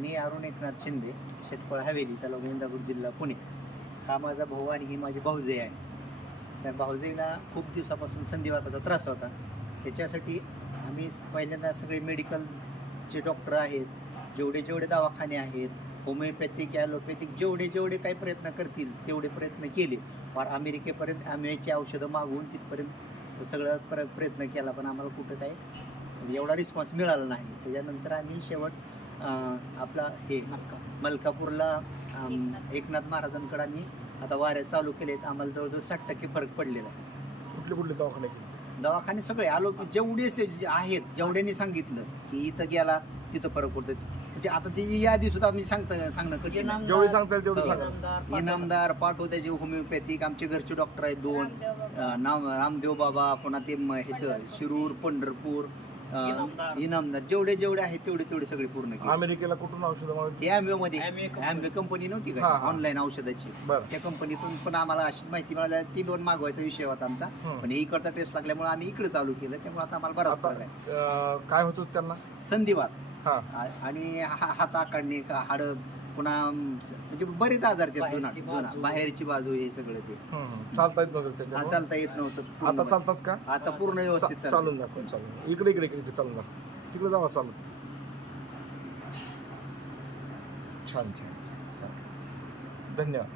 मी अरुण एकनाथ शिंदे, शेटपळ हवेली, तालुका इंदापूर, जिल्हा पुणे. हा माझा भाऊ आणि ही माझी भाऊजाई आहे. त्या भाऊजाईला खूप दिवसापासून संधिवाताचा त्रास होता. त्याच्यासाठी आम्ही पहिल्यांदा सगळे मेडिकलचे डॉक्टर आहेत, जेवढे दवाखाने आहेत, होमिओपॅथिक, ॲलोपॅथिक जेवढे काही प्रयत्न करतील तेवढे प्रयत्न केले. फार अमेरिकेपर्यंत आम्ही औषधं मागवून तिथपर्यंत सगळं प्रयत्न केला, पण आम्हाला कुठं काही एवढा रिस्पॉन्स मिळाला नाही. त्याच्यानंतर आम्ही शेवट आपला हे मलकापूरला एकनाथ महाराजांकडे आम्ही आता वाऱ्या चालू केलेत. आम्हाला जवळजवळ 60% फरक पडलेला आहे. कुठले दवाखाने सगळे आलो जेवढे आहेत, जेवढ्यांनी सांगितलं की इथं गेला तिथं फरक पडतो. म्हणजे आता त्याची यादी सुद्धा मी सांगणं कठीण आहे. जेवढे सांगता येईल तेवढे सांगा. इनामदार पाठव, त्याचे होमिओपॅथिक आमचे घरचे डॉक्टर आहेत 2, रामदेव बाबा, पुन्हा ते ह्याचं शिरूर, पंढरपूर, इनामदार जेवढे आहेत तेवढे सगळे पूर्ण केले. अमेरिकेला कुठून औषधं ॲम्बे मध्ये ॲम्बे कंपनी नव्हती का ऑनलाईन औषधाची, त्या कंपनीतून पण आम्हाला अशीच माहिती मिळाली. ती पण मागवायचा विषय होता आमचा, पण इकडचा टेस्ट लागल्यामुळे आम्ही इकडे चालू केलं. त्यामुळे आता आम्हाला बराच फरक आहे. काय होतं त्यांना? संधिवात आणि हात आकडणे, हाड, पुन्हा म्हणजे बरेच आजार ते जुना बाहेरची बाजू हे सगळं ते चालता येत नव्हतं. चालता येत नव्हतं. आता चालतात का? आता पूर्ण व्यवस्थित चालून दाखव. चालून इकडे चालून दाखव. तिकडे जावा चालू. छान. धन्यवाद.